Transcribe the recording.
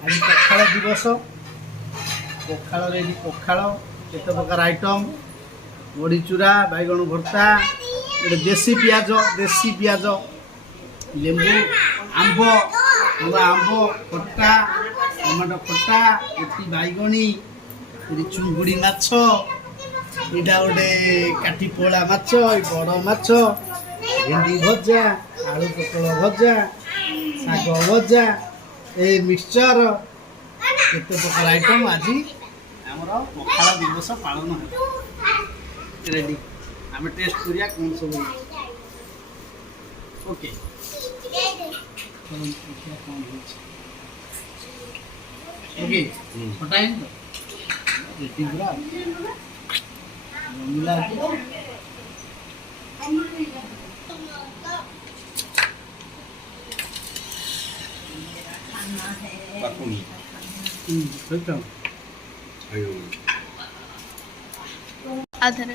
आज पखाल दिवस पखाल पखाल केते प्रकार आइटम बड़ी चूरा बैगण भर्ता गोटे देसी पियाज लेंबू आंब आंब खट्टा टमाटो खट्टा एटी बैगणी चुंगुड़ी माछ इटा गोटे काठी पोड़ा माछ बड़ माछ भेंडी भजा आलू पटल भजा शाग भजा ए मिक्सचर केते प्रकार आइटम आज आमर पखाल दिवस पालन है रेडी आम टेस्ट करिया कौन सब ओके ओके फटाइन तो रेडी पूरा मिला Bakumi. welcome Ayo. आधार